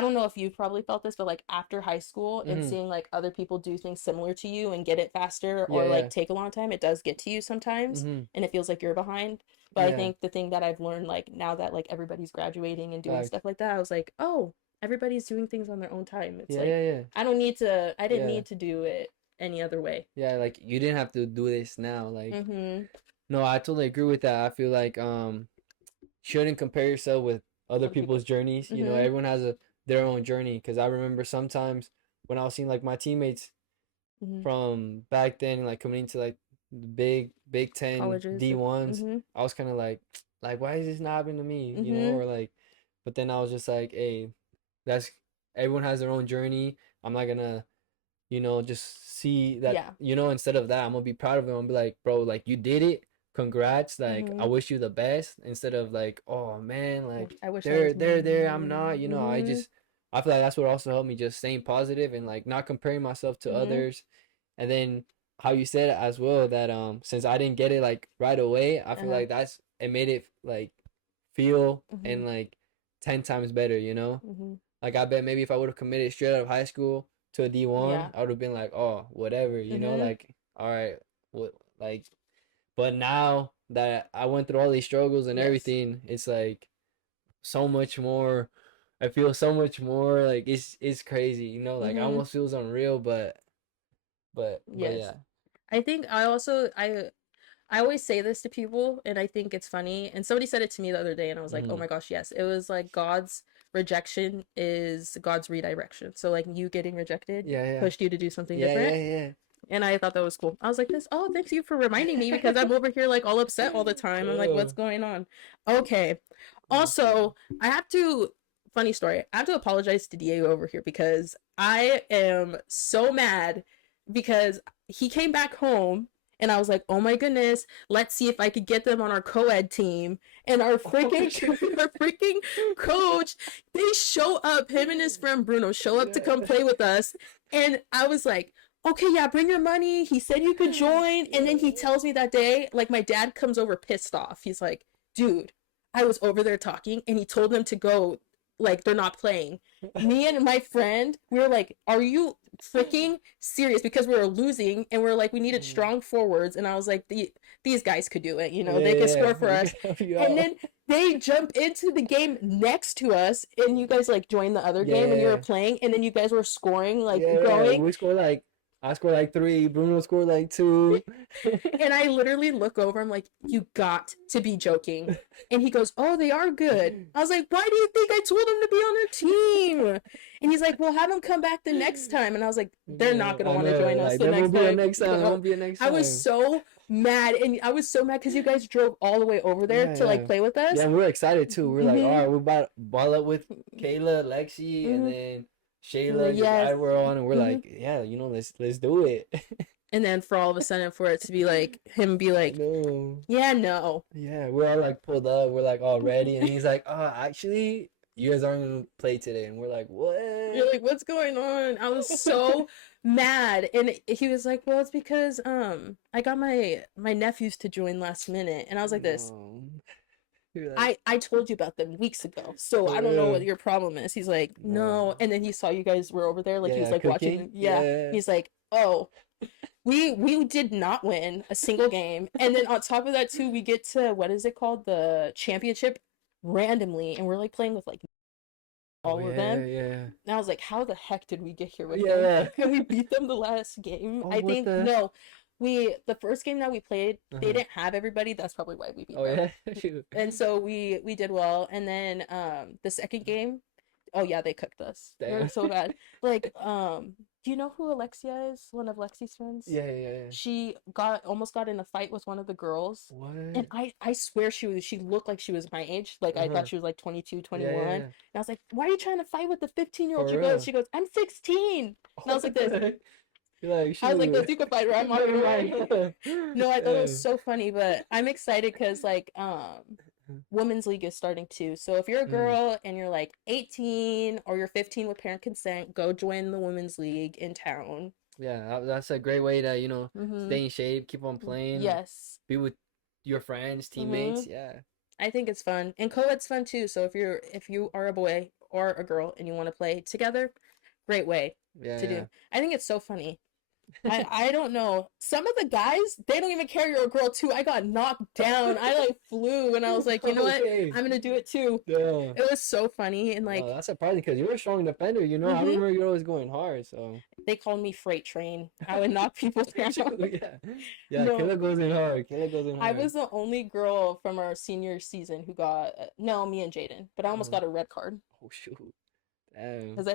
don't know if you've probably felt this, but like after high school and Hmm. seeing like other people do things similar to you and get it faster Yeah, or like yeah. take a long time, it does get to you sometimes Hmm. and it feels like you're behind. But I Yeah. think the thing that I've learned like now that like everybody's graduating and doing Facts. stuff like that, I was like, "Oh, everybody's doing things on their own time." It's Yeah, like yeah, yeah. I didn't Yeah. need to do it any other way. Yeah, like you didn't have to do this now. Like, Mhm. no, I totally agree with that. I feel like shouldn't compare yourself with other Other people. people's journeys. Mhm. Everyone has their own journey. Because I remember sometimes when I was seeing like my teammates Mhm. from back then, like coming into like the Big Ten Colleges. D1s, Mhm. I was kind of like, why is this not happening to me? Mhm. Or like, but then I was just like, hey, that's everyone has their own journey. I'm not gonna, just see that, Yeah. instead of that, I'm gonna be proud of them and be like, bro, like you did it. Congrats. Like I Mhm. wish you the best instead of like, oh man, like I wish I was. they're there, I'm not, Mhm. I feel like that's what also helped me just staying positive and like not comparing myself to Mhm. others. And then how you said it as well that since I didn't get it like right away, I Uh feel huh. like it made it like feel Mhm. and like 10 times better. Mhm. Like I bet maybe if I would have committed straight out of high school to a D1, Yeah. I would have been like, oh, whatever, Mhm. like all right, what like but now that I went through all these struggles and Yes. everything, it's like so much more. I feel so much more like it's crazy, like Mhm. almost feels unreal, but Yes. yeah. I think I also I always say this to people and I think it's funny. And somebody said it to me the other day and I was like, "Oh Hmm. my gosh, yes." It was like God's rejection is God's redirection. So like you getting rejected Yeah, yeah. pushed you to do something Yeah, different. yeah, And I thought that was cool. I was like, "This, oh, thanks you for reminding me because I'm over here like all upset all the yeah. time. I'm like, what's going on?" Okay. Okay. Also, I have to, funny story, I have to apologize to Diego over here because I am so mad because he came back home and I was like, "Oh my goodness, let's see if I could get them on our co-ed team." And our Oh freaking shit. our freaking coach, they show up, him and his friend Bruno show up to Yeah. come play with us. And I was like, "Okay, yeah, bring your money." He said you could join. And then he Yeah. tells me that day, like my dad comes over pissed off. He's like, "Dude, I was over there talking and he told them to go, like they're not playing." Me and my friend, we were like, "Are you freaking serious?" Because we were losing and we're like, we needed Mm. strong forwards. And I was like, these guys could do it, Yeah, they could yeah, score for we us. can help you And out. then they jump into the game next to us and you guys like joined the other game and you were Yeah, playing and then you guys were scoring, like yeah, yeah. going. We scored like I scored like three. Bruno scored like two. And I literally look over, I'm like, "You got to be joking." And he goes, "Oh, they are good." I was like, "Why do you think I told him to be on their team?" And he's like, "Well, have them come back the next time." And I was like, "They're not Yeah, going to I want to know. join us Like the there next won't be a time." next time. There No. won't be a next I was time. so mad. And I was so mad because you guys drove all the way over there Yeah, to like yeah. play with Yeah, us. and we're excited too. We're like, all Mm-hmm. right, we're about to ball up with Kayla, Lexi, and Mm-hmm. then Like, Shayla, just yes. everywhere on, and we're Mm-hmm. like, yeah, let's do it. And then for all of a sudden for it to be like, him be I like, know. "Yeah, no." Yeah, we're all like pulled up. We're like all ready, and he's like, "Oh, actually, you guys aren't gonna play today." And we're like, You're "What?" like, "What's going on?" I was so mad. And he was like, "Well, it's because I got my nephews to join last minute." And I was like, "This, No, you're like, I told you about them weeks ago. So for I don't know what real. your problem is." He's like, "No." No. And then he saw you guys were over there, like Yeah, he was yeah, like watching cooking. them. Yeah. Yeah. He's like, "Oh, we did not win a single game." And then on top of that too, we get to what is it called? The championship randomly and we're like playing with like Oh all of yeah, them. yeah. And I was like, how the heck did we get here with them? Yeah. And we beat them the last game. Oh, I what think the? no, the first game that we played, they Uh-huh. didn't have everybody. That's probably why we beat Oh them. yeah. Shoot. And so we did well. And then the second game, oh yeah, they cooked us. They're Damn. so bad. Like do you know who Alexia is? One of Lexi's friends? Yeah, yeah, yeah. She got almost got in a fight with one of the girls. And What? I swear she looked like she was my age. Like I Uh-huh. thought she was like 22, Yeah, 21. yeah, And yeah. I was like, "Why are you trying to fight with the 15-year-old?" For She goes, real. "I'm 16." And I was like What this. the heck? You're like, I was like, shoot. "This, you can fight her. I'm not gonna lie." No, I thought it was Damn. so funny, but I'm excited because like women's league is starting too. So if you're a Mm. girl and you're like 18 or you're 15 with parent consent, go join the women's league in town. Yeah, that's a great way to, Mm-hmm. stay in shape, keep on playing, Yes. be with your friends, Mm-hmm. teammates. Yeah. I think it's fun. And co-ed's fun too. So if you are a boy or a girl and you want to play together, great way to Yeah, do. I think it's so funny. I don't know. Some of the guys, they don't even care you're a girl too. I got knocked down. I like flew and I was like, you know yeah. what? Okay. I'm gonna do it too. Yeah. It was so funny and Oh, like that's surprising because you're a strong defender. I hmm remember you're always going hard. So they called me freight train. I would knock people down. yeah, yeah. No, Kayla goes in hard. Kayla goes in I hard. was the only girl from our senior season who got no, me and Jaden, but I almost Uh, got a red card. oh shoot. Damn. Because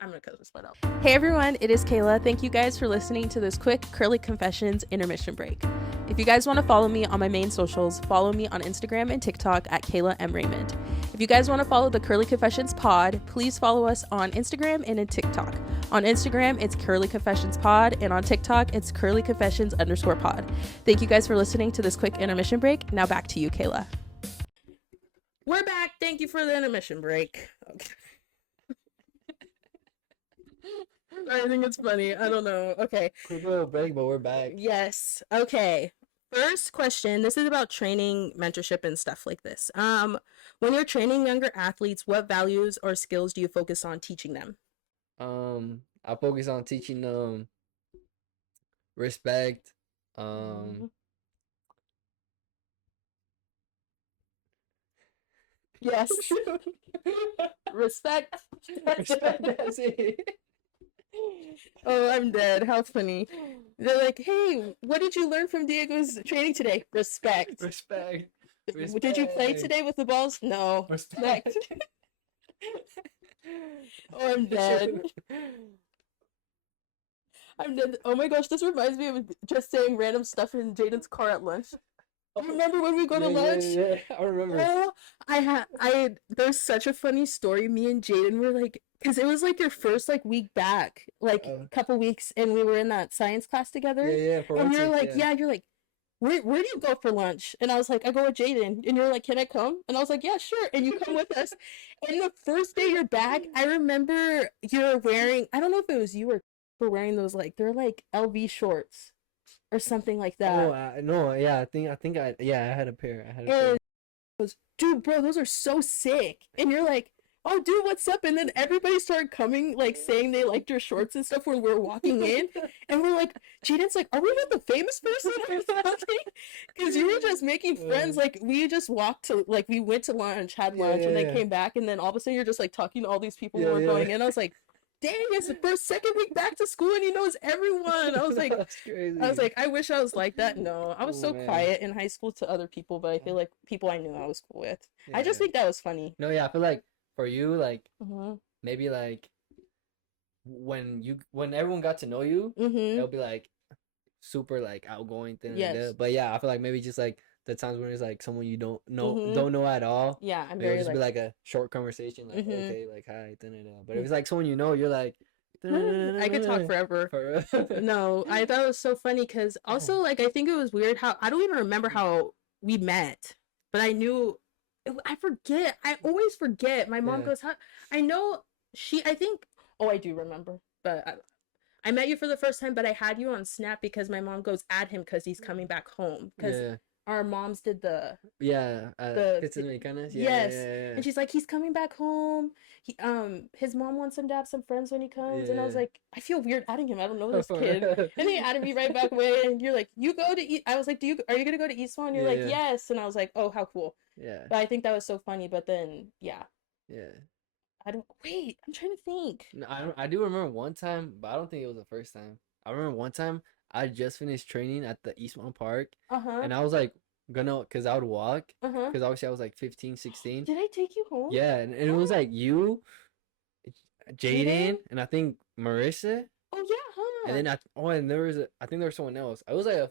I'm gonna cut this part out. Hey everyone, it is Kayla. Thank you guys for listening to this quick Curly Confessions intermission break. If you guys want to follow me on my main socials, follow me on Instagram and TikTok at Kayla M. Raymond. If you guys want to follow the Curly Confessions pod, please follow us on Instagram and in TikTok. On Instagram, it's Curly Confessions pod, and on TikTok, it's Curly Confessions _pod. Thank you guys for listening to this quick intermission break. Now back to you, Kayla. We're back. Thank you for the intermission break. Okay. I think it's funny. I don't know. Okay. Quick little break, but we're back. Yes. Okay. First question. This is about training, mentorship, and stuff like this. When you're training younger athletes, what values or skills do you focus on teaching them? I focus on teaching them respect. Yes. Respect. Respect. That's it. Oh, I'm dead. How funny. They're like, hey, what did you learn from Diego's training today? Respect. Respect. Did you play today with the balls? No. Respect. Oh, I'm dead. I'm dead. Oh my gosh, this reminds me of just saying random stuff in Jaden's car at lunch. Remember when we go to lunch? Yeah, I remember. Oh, there's such a funny story. Me and Jaden were like, because it was like your first like week back, like a couple weeks, and we were in that science class together. Yeah, and you're like, you're like, where do you go for lunch? And I was like, I go with Jaden. And you're like, can I come? And I was like, yeah, sure. And you come with us. And the first day you're back, I remember you're wearing, I don't know if it was you or were wearing those like, they're like LV shorts or something like that. Oh, no, yeah, I had a pair. And goes, dude, bro, those are so sick. And you're like, oh, dude, what's up? And then everybody started coming, like, saying they liked your shorts and stuff when we were walking in. And we're like, Jaden's like, are we with the famous person or something? Because you were just making friends. Like, we just walked to, like, we went to lunch, had lunch, and then came back. And then all of a sudden, you're just, like, talking to all these people who were going in. I was like, dang, it's the second week back to school and he knows everyone. I was like, That's crazy. I was like, I wish I was like that. No, I was so quiet in high school to other people, but I feel like people I knew I was cool with. I just think that was funny. No, yeah, I feel like for you, like maybe like when everyone got to know you, it'll be like super like outgoing thing. Yes. But yeah, I feel like maybe just like the times when it's like someone you don't know at all. Yeah, I'm very very just like be like a short conversation, like okay, like hi, but if it's like someone you know, you're like I could talk forever. No, I thought it was so funny because also like I think it was weird how I don't even remember how we met, but I knew I forget. I always forget. My mom goes, "How?" I know I think. Oh, I do remember, but I met you for the first time, but I had you on Snap because my mom goes add him because he's coming back home because our moms did the yes, and she's like, he's coming back home. He his mom wants him to have some friends when he comes, and I was like, I feel weird adding him. I don't know this kid, and he added me right back away. And you're like, you go to eat. I was like, are you gonna go to Eastwell? And you're like, yes. And I was like, oh, how cool. Yeah. But I think that was so funny. But then I don't wait. I'm trying to think. No, I do remember one time, but I don't think it was the first time. I remember one time I just finished training at the Eastmont Park, Uh huh. and I was like gonna, cause I would walk, Uh huh. cause obviously I was like 15, 16. Did I take you home? Yeah, and it was Oh, like you, Jaden. Jaden, and I think Marissa, Oh yeah, and huh? then and there was I think there was someone else. I was like a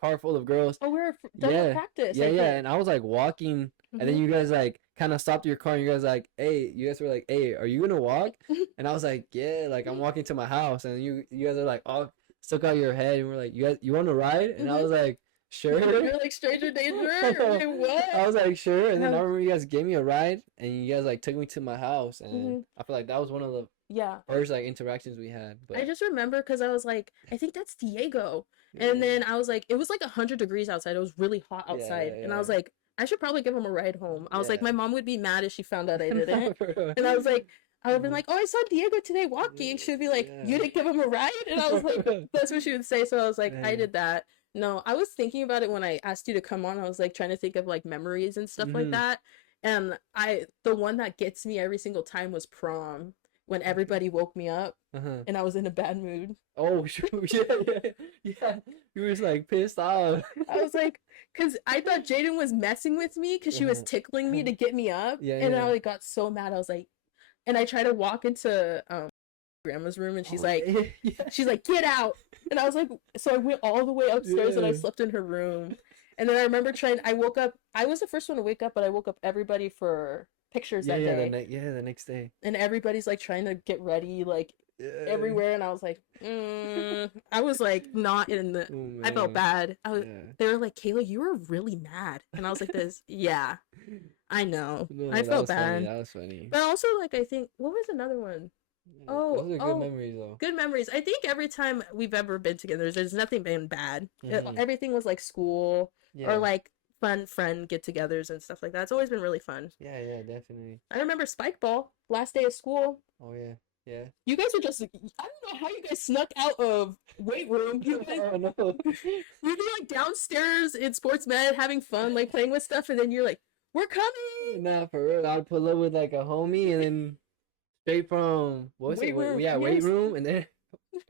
car full of girls. Oh, we were done with Yeah, practice, yeah, I yeah. think. And I was like walking, and then Mhm. you guys like kind of stopped your car, and you guys like, hey, you guys were like, hey, are you gonna walk? And I was like, yeah, like I'm walking to my house, and you guys are like, oh, stuck out your head, and we're like, you want to ride? And I Mhm. was like, sure. You're like stranger danger. Wait, I what? was like, sure. And then I Uh, remember you guys gave me a ride, and you guys like took me to my house, and mhm. I feel like that was one of the Yeah. first like interactions we had. I But just remember because I was like, I think that's Diego. And yeah, then I was like, it was like 100 degrees outside. It was really hot yeah, outside. And I was like, I should probably give him a ride home. I was like, yeah, my mom would be mad if she found out I yeah. didn't. And I was like, I would have been like, oh, I saw Diego today walking. She'd be like, you Yeah. didn't give him a ride? And I was like, that's what she would say. So I was like, I Yeah. did that. No, I was thinking about it when I asked you to come on. I was like trying to think of like memories and stuff like Mhm. that. And the one that gets me every single time was prom when everybody woke me up Uh-huh. and I was in a bad mood. Oh, shoot. Yeah, yeah, yeah. You was like pissed off. I was like, because I thought Jaden was messing with me because she was Uh-huh. tickling me to get me up, Yeah, and yeah. I like got so mad. I was like, and I tried to walk into grandma's room, and Oh, yeah, yeah. she's like, get out, and I was like, so I went all the way upstairs and I Yeah. slept in her room, and then I remember trying. I woke up. I was the first one to wake up, but I woke up everybody for pictures Yeah, that yeah, day, the next day. and everybody's like trying to get ready, like Yeah. everywhere, and I was like, I was like not in the. Oh I felt man. bad. Yeah. They were like, Kayla, you were really mad, and I was like, this, yeah, I know, I No, that felt was funny. bad, That was funny. but also like I think what was another one? Yeah, Oh, those are good oh, memories though. good memories. I think every time we've ever been together, there's nothing been bad. Hmm. Everything was like school or Yeah. like fun friend get-togethers and stuff like that. It's always been really fun. Yeah, yeah, definitely. I remember spike ball last day of school. Oh yeah. Yeah. You guys were just, I don't know how you guys snuck out of weight room. You guys, Oh no. you'd be like downstairs in sports med having fun, like playing with stuff, and then you're like, we're coming. Nah, for real. I'd pull up with like a homie and then straight from what's it? Weight room, Yeah, weight yes. room, and then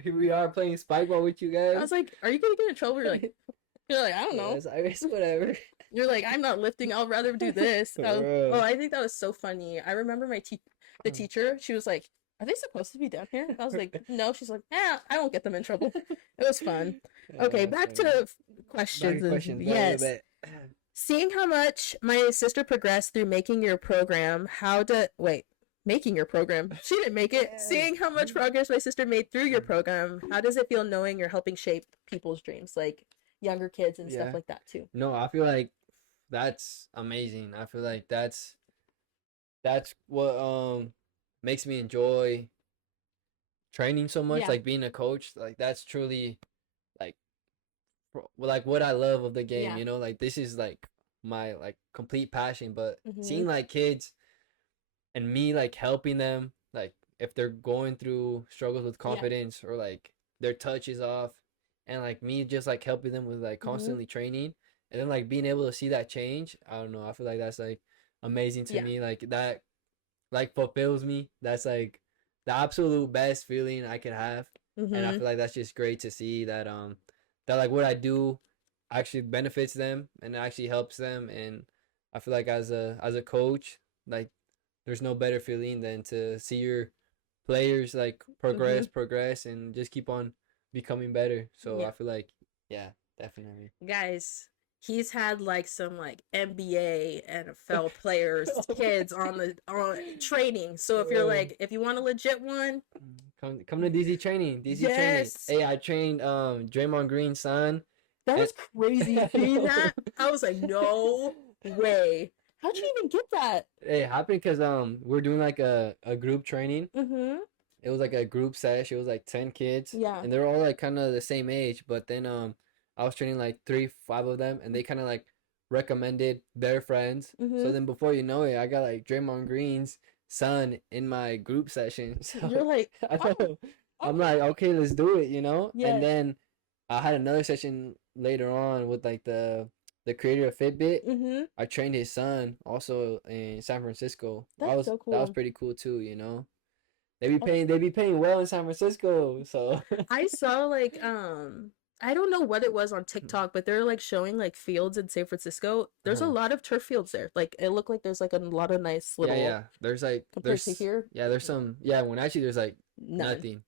here we are playing spike ball with you I guys. was like, are you gonna get in trouble? You're like, I don't know. Yes, I guess whatever. You're like, I'm not lifting. I'll rather do this. For Oh, real. I think that was so funny. I remember the teacher. She was like, "Are they supposed to be down here?" I was like, "No." She's like, I won't get them in trouble." It was fun. Okay, That's back funny. to Back questions. to And questions. yes, Bet. seeing how much my sister progressed through making your program, making your program? She didn't make it. Yeah. Seeing how much progress my sister made through your program, how does it feel knowing you're helping shape people's dreams, like younger kids and stuff Yeah. like that too? No, I feel like that's amazing. I feel like that's what makes me enjoy training so much. Yeah. Like being a coach, like that's truly like like what I love of the game. Yeah. You know, like this is like my like complete passion. But Mm-hmm. seeing like kids and me like helping them, like if they're going through struggles with Yeah. confidence or like their touch is off, and like me just like helping them with like Mm-hmm. constantly training, and then like being able to see that change. I don't know. I feel like that's like amazing to Yeah. me. Like that like fulfills me. That's like the absolute best feeling I could have. And I Mm-hmm. feel like that's just great to see that that like what I do actually benefits them and actually helps them. And I feel like as a coach, like there's no better feeling than to see your players like Mm-hmm. progress and just keep on becoming better. So Yeah. I feel like yeah, definitely. Guys, he's had like some like NBA, NFL players, kids on training. So if you're Oh. like, if you want a legit one, Come to DZ training. DZ training. yes, Hey, I trained Draymond Green's son. that And was crazy. I Seeing know. that, I was like, no way. How'd you even get that? It happened because we're doing like a group training. Mm-hmm. It was like a group sesh. It was like 10 kids. Yeah. And they're all like kind of the same age. But then I was training like 5 of them, and they kind of like recommended their friends. Mm-hmm. So then before you know it, I got like Draymond Green's son in my group session. So You're like, I oh, know. I'm like, okay, let's do it, you know? yes. And then I had another session later on with like the creator of Fitbit. Mm-hmm. I trained his son also in San Francisco. That's so That was cool. pretty cool too, you know. Oh, They be paying well in San Francisco, so I saw like I don't know what it was on TikTok, but they're like showing like fields in San Francisco. There's a uh-huh. lot of turf fields there. Like it looked like there's like a lot of nice Yeah, little yeah. There's like compared to here. there's some when actually there's like None. nothing.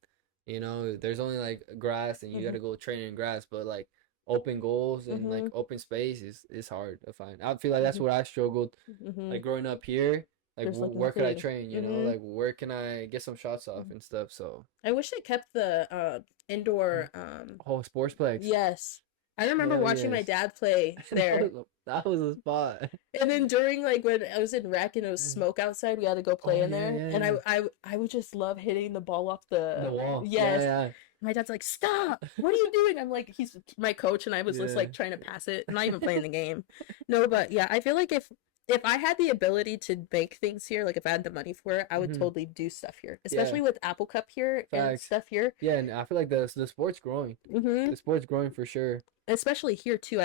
You know, there's only like grass and you Mm-hmm. gotta go train in grass, but like open goals and like Mm-hmm. open space is hard to find. I feel like that's Mm-hmm. what I struggled Mm-hmm. like growing up here. Like There's like where could I nothing. train, you know? Mm-hmm. Like where can I get some shots off and stuff, so I wish they kept the indoor oh, Sportsplex. yes. I remember Hell watching my yes. dad play there. That was a spot. And then during like when I was in rec and it was smoke outside, we had to go play Oh in yeah, there. yeah, And yeah. I would just love hitting the ball off The the wall. yes. Yeah, My dad's like, "Stop! What are you doing?" I'm like, he's my coach, and I was just yeah. like trying to pass it, not even playing the game. No, but yeah, I feel like if I had the ability to make things here, like if I had the money for it, I would Hmm. totally do stuff here, Yeah. especially with Apple Cup here and Facts. stuff here. Yeah, and I feel like the sport's growing. Mm-hmm. The sport's growing for sure. Especially here too.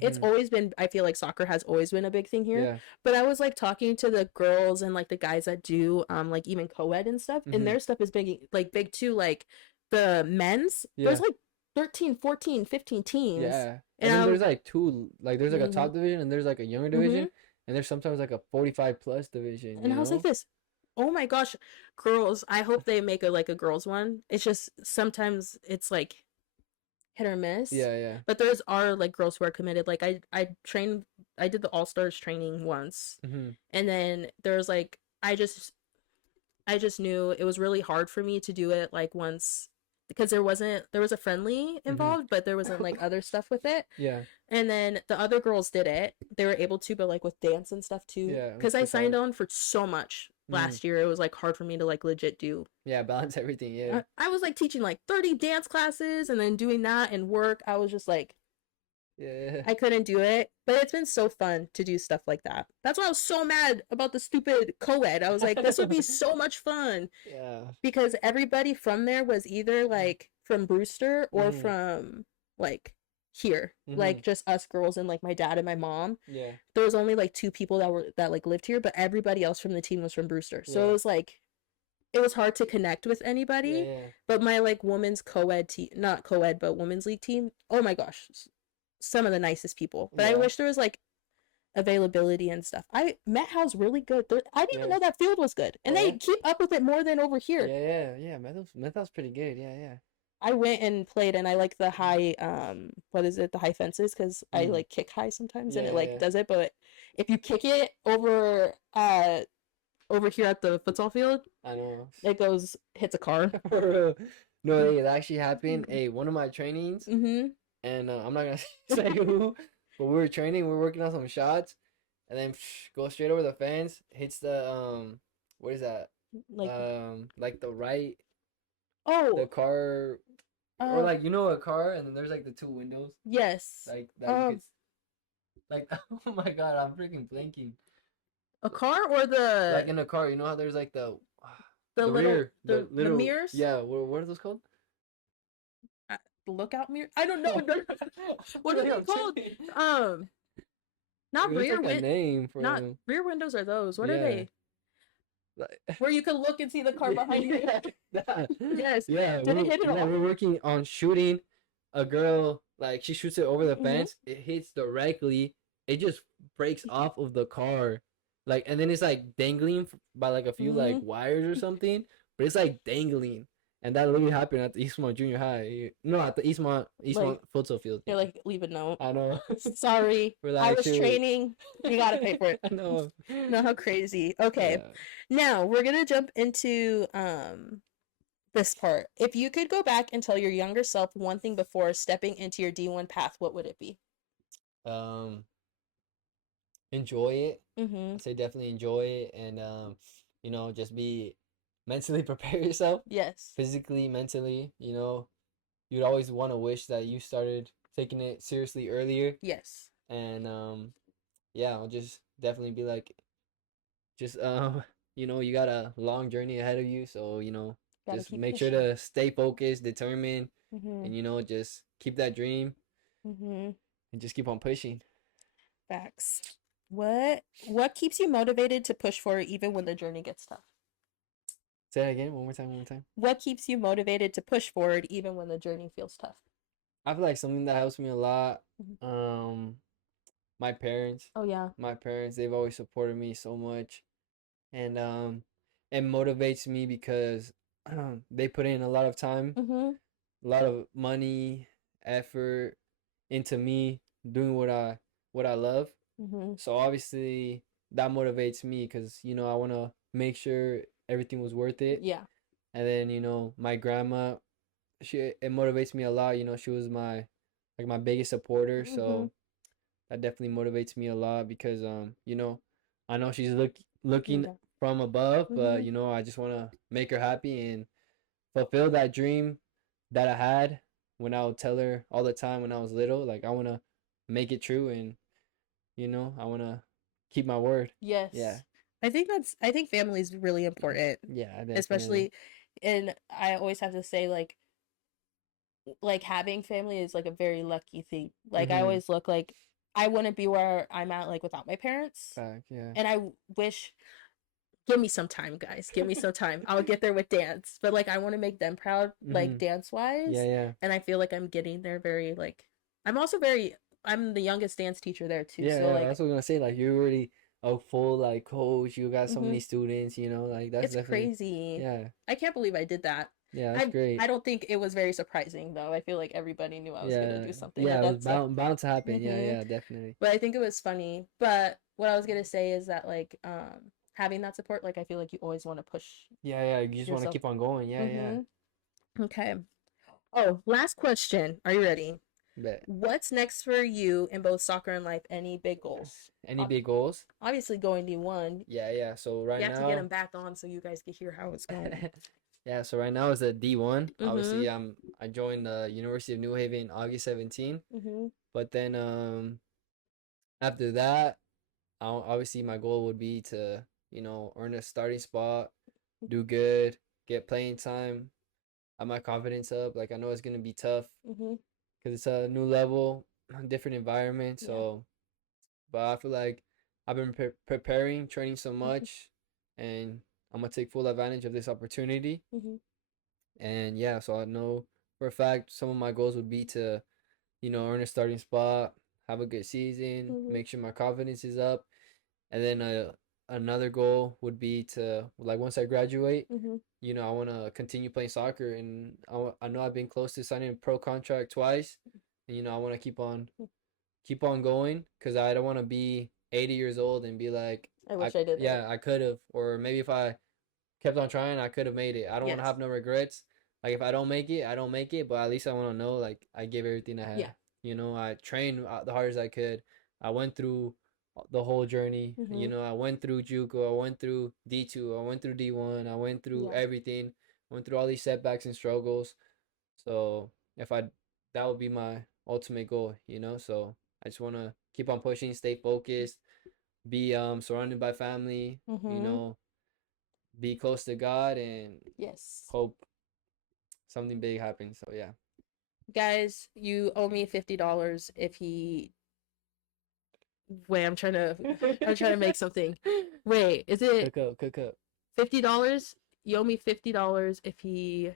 It's Hmm. always been. I feel like soccer has always been a big thing here. Yeah. But I was like talking to the girls and like the guys that do like even co-ed and stuff, and Hmm. their stuff is big too. Like the men's, there's Yeah. like 13, 14, 15 teams. Yeah. And And then I there's like two, like there's like a mm-hmm, top division and there's like a younger mm-hmm. division and there's sometimes like a 45 plus division, And you I was like know? this, oh my gosh, girls, I hope they make a like a girls one. It's just sometimes it's like hit or miss. Yeah, yeah. But there's are like girls who are committed. Like I trained I did the All Stars training once. Hmm. And then there's like I just knew it was really hard for me to do it like once because there was a friendly Hmm. involved, but there wasn't like other stuff with it. Yeah. And then the other girls did it. They were able to, but like with dance and stuff too. Yeah. Because I It's signed hard. on for so much Hmm. last year. It was like hard for me to like legit do. Yeah, balance everything. Yeah. I was like teaching like 30 dance classes and then doing that and work. I was just like, Yeah. I couldn't do it. But it's been so fun to do stuff like that. That's why I was so mad about the stupid co-ed. I was like, this would be so much fun. Yeah. Because everybody from there was either like from Brewster or Hmm. from like here, Hmm. like just us girls and like my dad and my mom. Yeah. There was only like two people that like lived here, but everybody else from the team was from Brewster. So Yeah. it was like it was hard to connect with Yeah. anybody. Yeah. But my like women's co-ed team, not co-ed, but women's league team. Oh my gosh, some of the nicest people. But I Yeah. wish there was like availability and stuff. I Met House really good. I didn't even Yeah. know that field was good, and Oh they yeah. keep up with it more than over Yeah, here. yeah, yeah. Methal's pretty good. Yeah, yeah. I went and played, and I like the high what is it, the high fences, because I Mm. like kick high sometimes, and Yeah, it yeah, like yeah. does it. But if you kick it over here at the futsal field, I know. it goes hits a car. For real. No, hey, it actually happened. Hey, one of my trainings, Mm-hmm. and I'm not gonna say who, but we were training, we were working on some shots, and then go straight over the fence, hits the what is that? Like Like the right, the oh car, or like you know a car, and then there's like the two windows, yes like that you could, like oh my god, I'm freaking blinking. a car or Like in a car, you know how there's like the the little rear, the the little mirrors. yeah, what are those called? Lookout mirror. I don't know. What are they called? Not There's rear like a name for not them. rear windows are those. What are Yeah. they? Like, Where you can look and see the car behind you. that. Yes. Yeah, Did it hit it off? we're working on shooting a girl. Like she shoots it over the Mhm. fence. It hits directly. It just breaks off of the car. Like and then it's like dangling by like a few like Mhm. wires or something. But it's like dangling. And that literally happened at the Eastmont Junior High. No, at the Eastmont Like futsal field. you're like leave a note. I know. Sorry, For I that was too. training. You gotta pay for it. I know. No, how crazy. Okay, Yeah. now we're gonna jump into this part. If you could go back and tell your younger self one thing before stepping into your D1 path, what would it be? Um, enjoy it. Mm-hmm. I say definitely enjoy it, and you know, just be mentally prepare yourself, Yes. physically, mentally. You know, you'd always want to wish that you started taking it seriously earlier, Yes. and yeah, I'll just definitely be like, just you know, you got a long journey ahead of you, so you know, Gotta just keep make sure pushing. to stay focused, determined, Mm-hmm. and you know, just keep that dream Mm-hmm. and just keep on pushing. Facts. What keeps you motivated to push forward even when the journey gets tough? Say that again, one more time, one more time. What keeps you motivated to push forward even when the journey feels tough? I feel like something that helps me a lot. Mhm. My parents. Oh yeah. My parents, they've always supported me so much, and it motivates me because they put in a lot of time, Mhm. a lot of money, effort into me doing what I love. Mhm. So obviously that motivates me because I want to make sure everything was worth it. Yeah. And then my grandma, it motivates me a lot. She was my biggest supporter. Mhm. So that definitely motivates me a lot because I know she's looking Yeah. from above, but Mhm. I just want to make her happy and fulfill that dream that I had when I would tell her all the time when I was little. Like I want to make it true, and I want to keep my word. Yeah. Yes. I think family is really important, Yeah, definitely. especially, and I always have to say like having family is like a very lucky thing. Like I Mhm. always look like I wouldn't be where I'm at like without my parents. Fact, yeah. And I wish give me some time, guys. Give me some time. I'll get there with dance. But like I want to make them proud, like Mhm. dance Yeah, wise. yeah. And I feel like I'm getting there very like I'm also very I'm the youngest dance teacher there too. Yeah, So yeah. like That's what I was gonna say. Like you're already a full like coach. You got so mhm, many students. Like that's it's definitely. crazy. Yeah, I can't believe I did that. yeah. That's I great. don't think it was very surprising though. I feel like everybody knew I was gonna Yeah, do something, yeah. and It was that's like, bound to happen. Yeah, hmm yeah. Definitely. but I think it was funny. But what I was gonna say is that like having that support, like I feel like you always want to push Yeah, yeah. You just want to yourself. keep on going. Yeah, yeah. Mm-hmm. Okay. Oh, last question. Are you ready? Bet. What's next for you in both soccer and life? Any big goals? Any big goals? Obviously, going D1. Yeah, yeah. So We right have to get now, them back on so you guys can hear how it's going. yeah. So right now is a D1. Mm-hmm. Obviously, I joined the University of New Haven August 17. Mm-hmm. But then after that, obviously my goal would be to earn a starting spot, do good, get playing time, have my confidence up. Like I know it's gonna be tough Mm-hmm. because it's a new level, different environment. Yeah. So, but I feel like I've been preparing, training so Mm-hmm. much, and I'm gonna take full advantage of this opportunity. Mm-hmm. And yeah, so I know for a fact some of my goals would be to earn a starting spot, have a good season, Mm-hmm. make sure my confidence is up, and then another goal would be to like once I graduate, Mm-hmm. I want to continue playing soccer, and I know I've been close to signing a pro contract twice, and I want to keep on going because I don't want to be 80 years old and be like, I I wish I did it. yeah, I could have, or maybe if I kept on trying, I could have made it. I don't want to Yes. have no regrets. Like if I don't make it, I don't make it, but at least I want to know like I gave everything I had. Yeah. I trained the hardest I could. I went through the whole journey. Mm-hmm. I went through JUCO, I went through D2, I went through D1, I went through Yeah. everything. I went through all these setbacks and struggles. So if I that would be my ultimate goal. So I just want to keep on pushing, stay focused, be surrounded by family, Mm-hmm. be close to God and Yes. hope something big happens. So yeah. Guys, you owe me $50 if he wait, I'm trying to make something. Wait, is it Cook up, cook up. $50? You owe me $50 if he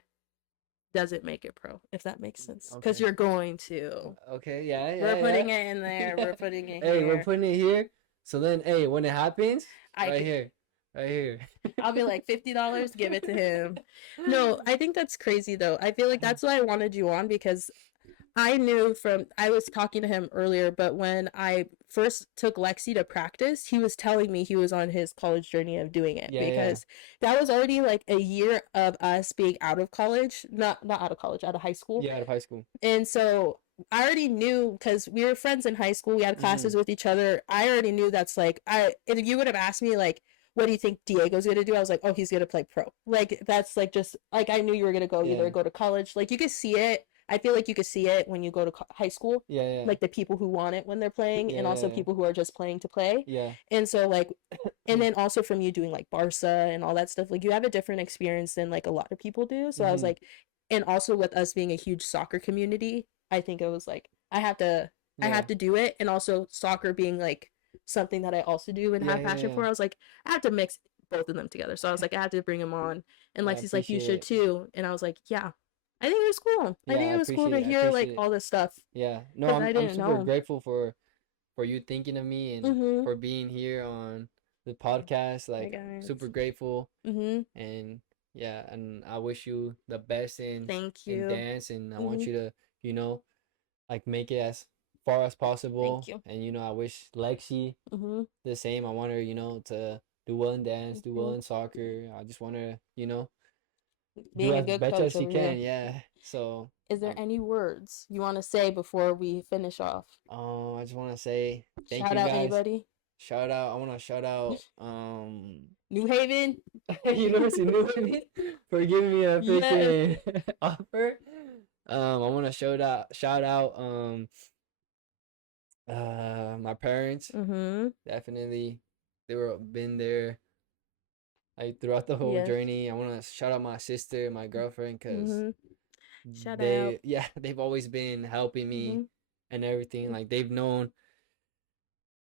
doesn't make it pro, if that makes sense. Because Okay. you're going to. Okay, yeah, We're putting yeah, it in there. yeah. We're putting it Hey, we're here. putting it here. So then, hey, when it happens, I right could here, right here. I'll be like $50, give it to him. No, I think that's crazy though. I feel like that's why I wanted you on because I knew from I was talking to him earlier, but when I first took Lexi to practice, he was telling me he was on his college journey of doing it Yeah, yeah, because that was already like a year of us being out of college, not out of college, out of high school. yeah. Out of high school. And so I already knew because we were friends in high school, we had Mm-hmm. classes with each other. I already knew that's like I if you would have asked me like what do you think Diego's gonna do? I was like, oh, he's gonna play pro. Like that's like just like I knew you were gonna go either Yeah, go to college. Like you could see it. I feel like you could see it when you go to high school, yeah, yeah, like the people who want it when they're playing, yeah, and also yeah, people who are just playing to play. yeah. And so like, and then also from you doing like Barca and all that stuff, like you have a different experience than like a lot of people do. So I was Mm-hmm. like, and also with us being a huge soccer community, I think it was like I have to. I Yeah. have to do it, and also soccer being like something that I also do and Yeah. have Yeah. passion Yeah. for. I was like, I have to mix both of them together. So I was like, I had to bring him on. And Yeah. I Lexi's like, you appreciate should it. too. And I was like, yeah. I think it was cool. I Yeah. think I it was cool appreciate to it. I hear like appreciate it. all this stuff Yeah. No, because I'm I I'm didn't super know. grateful for you thinking of me and Mm-hmm. for being here on the podcast. Hi Like guys. super grateful. Mm-hmm. And yeah, and I wish you the best Thank in you. dance, and I Mm-hmm. want you to, you know, like make it as far as Thank possible. you. And I wish Lexi Mm-hmm. the same. I want her, to do well in dance, Thank do well you. in soccer. I just want her, do Being a as good best coach as she over here. can. Yeah. So, Is there um, any words you want to say before we finish off? I just want to say thank Shout you out guys. anybody? Shout out. I want to shout out New Haven? University of New Haven for giving me a Yes. freaking offer. I want to shout out my parents. Mm-hmm. Definitely, they were been there like throughout the whole Yes. journey. I want to shout out my sister, my girlfriend, because Mm-hmm. Shout out. they've always been helping me Mm-hmm. and everything. Like they've known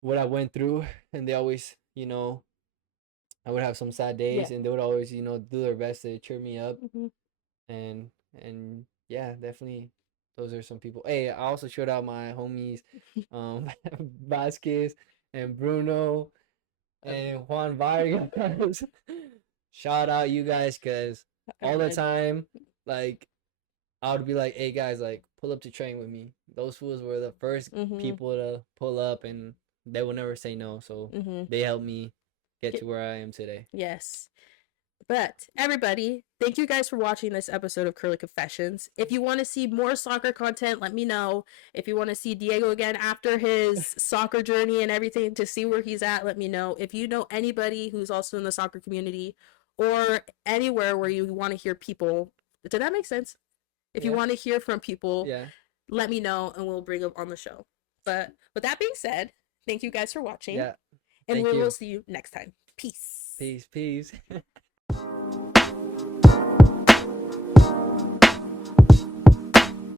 what I went through, and they always, I would have some sad Yeah. days, and they would always, do their best to cheer me up. Mm-hmm. And yeah, definitely, those are some people. Hey, I also shout out my homies, um, Vasquez and Bruno and Juan Vargas. Shout out you guys, cause I all the read. time, like I would be like, "Hey guys, like pull up to train with me." Those fools were the first Mm-hmm. people to pull up, and they will never say no. So Mm-hmm. they helped me get to where I am today. Yes. But everybody, thank you guys for watching this episode of Curly Confessions. If you want to see more soccer content, let me know. If you want to see Diego again after his soccer journey and everything to see where he's at, let me know. If you know anybody who's also in the soccer community or anywhere where you want to hear people, did that make sense? If you Yeah, want to hear from people, yeah, let me know and we'll bring them on the show. But with that being said, thank you guys for watching yeah. and Thank we will you. see you next time. Peace. Peace, peace.